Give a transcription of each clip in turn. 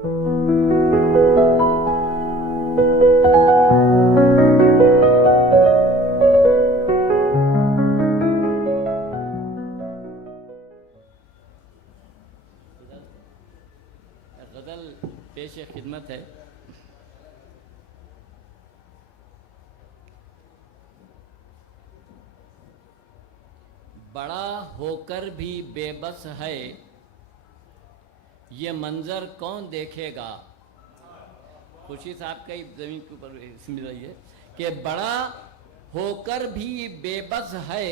غزل پیش خدمت ہے. بڑا ہو کر بھی بے بس ہے یہ منظر کون دیکھے گا. خوشی صاحب کا زمین کے اوپر مل رہی ہے کہ بڑا ہو کر بھی بے بس ہے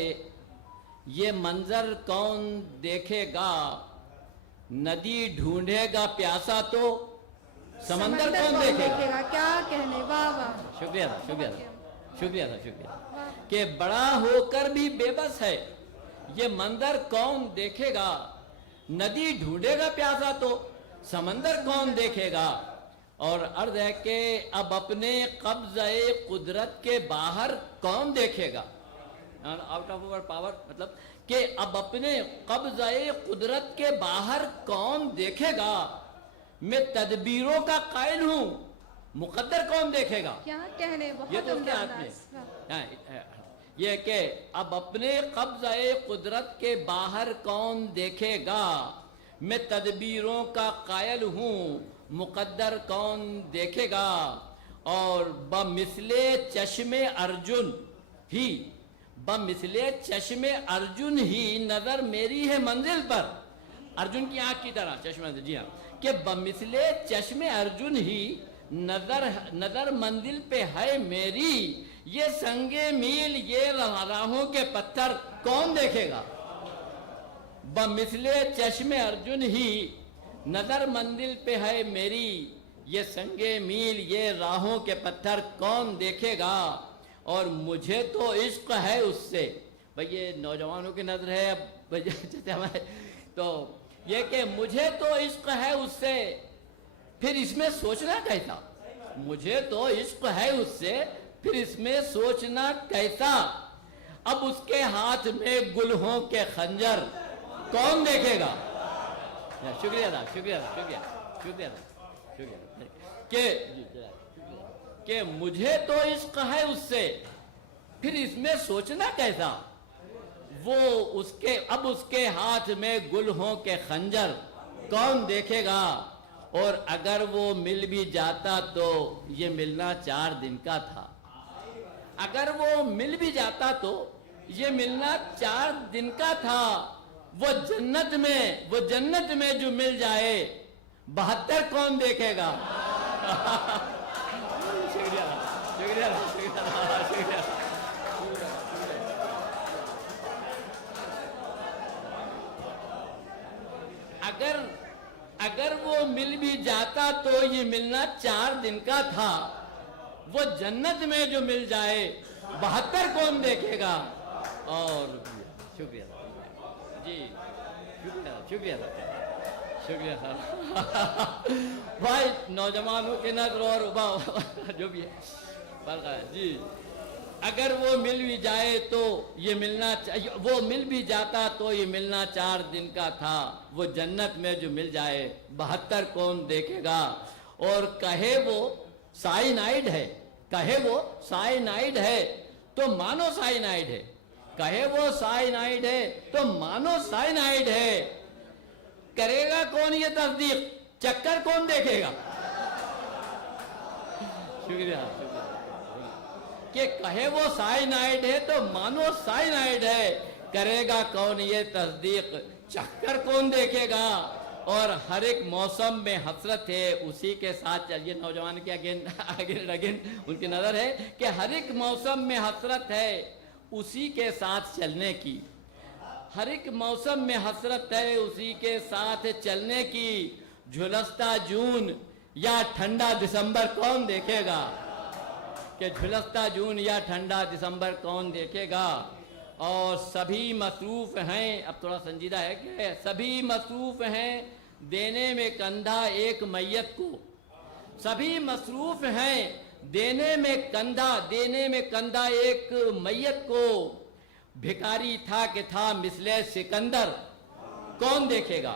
یہ منظر کون دیکھے گا. ندی ڈھونڈے گا پیاسا تو سمندر کون دیکھے گا. کیا کہنے. واہ واہ. شکریہ تھا شکریہ کہ بڑا ہو کر بھی بے بس ہے یہ منظر کون دیکھے گا. ندی ڈھونڈے گا پیاسا تو سمندر کون دیکھے گا. اور عرض ہے کہ اب اپنے قبضہ قدرت کے باہر کون دیکھے گا. آؤٹ آف اوور پاور مطلب کہ اب اپنے قبضہ قدرت کے باہر کون دیکھے گا. میں تدبیروں کا قائل ہوں مقدر کون دیکھے گا. کیا کہنے. یہ تو اس کے ہاتھ میں یہ کہ اب اپنے قبضہ قدرت کے باہر کون دیکھے گا. میں تدبیروں کا قائل ہوں مقدر کون دیکھے گا. اور بمثل چشم ارجن ہی نظر میری ہے منزل پر. ارجن کی آنکھ کی طرح چشمہ. جی ہاں کہ بمثل چشم ارجن ہی نظر منزل پہ ہے میری. یہ سنگ میل یہ راہوں کے پتھر کون دیکھے گا. بمثل چشم ارجن ہی نظر منزل پہ ہے میری. یہ سنگ میل یہ راہوں کے پتھر کون دیکھے گا. اور مجھے تو عشق ہے اس سے. بھئی یہ نوجوانوں کی نظر ہے. تو یہ کہ مجھے تو عشق ہے اس سے پھر اس میں سوچنا کیسا. مجھے تو عشق ہے اس سے پھر اس میں سوچنا کیسا. اب اس کے ہاتھ میں گلہوں کے خنجر کون دیکھے گا. شکریہ کہ مجھے تو عشق ہے اس سے پھر اس میں سوچنا کیسا. وہ اب اس کے ہاتھ میں گلہوں کے خنجر کون دیکھے گا. اور اگر وہ مل بھی جاتا تو یہ ملنا 4 دن کا تھا. اگر وہ مل بھی جاتا تو یہ ملنا 4 دن کا تھا. وہ جنت میں جو مل جائے 72 کون دیکھے گا. شکریہ. اگر وہ مل بھی جاتا تو یہ ملنا 4 دن کا تھا. وہ جنت میں جو مل جائے 72 کون دیکھے گا. اور شکریہ جی. شکریہ صاحب. بھائی نوجوانوں کے نظر اور جو بھی ہے فرق ہے. جی اگر وہ مل بھی جائے تو وہ مل بھی جاتا تو یہ ملنا 4 دن کا تھا. وہ جنت میں جو مل جائے 72 کون دیکھے گا. اور کہے وہ سائنائڈ ہے تو مانو سائنائڈ ہے. کہے وہ سائنائڈ ہے تو مانو سائنائڈ ہے. کرے گا کون یہ تصدیق. چکر کون دیکھے گا. شکریہ کہ کہے وہ سائنائڈ ہے تو مانو سائنائڈ ہے. کرے گا کون یہ تصدیق. چکر کون دیکھے گا. اور ہر ایک موسم میں حسرت ہے اسی کے ساتھ چلیے. نوجوان کی اگین ان کی نظر ہے کہ ہر ایک موسم میں حسرت ہے اسی کے ساتھ چلنے کی. ہر ایک موسم میں حسرت ہے اسی کے ساتھ چلنے کی. جھلستا جون یا ٹھنڈا دسمبر کون دیکھے گا. کہ جھلستا جون یا ٹھنڈا دسمبر کون دیکھے گا. اور سبھی مصروف ہیں. اب تھوڑا سنجیدہ ہے کہ سبھی مصروف ہیں دینے میں کندھا ایک میت کو. سبھی مصروف ہیں دینے میں کندھا ایک میت کو. بھکاری تھا کہ تھا مثل سکندر کون دیکھے گا.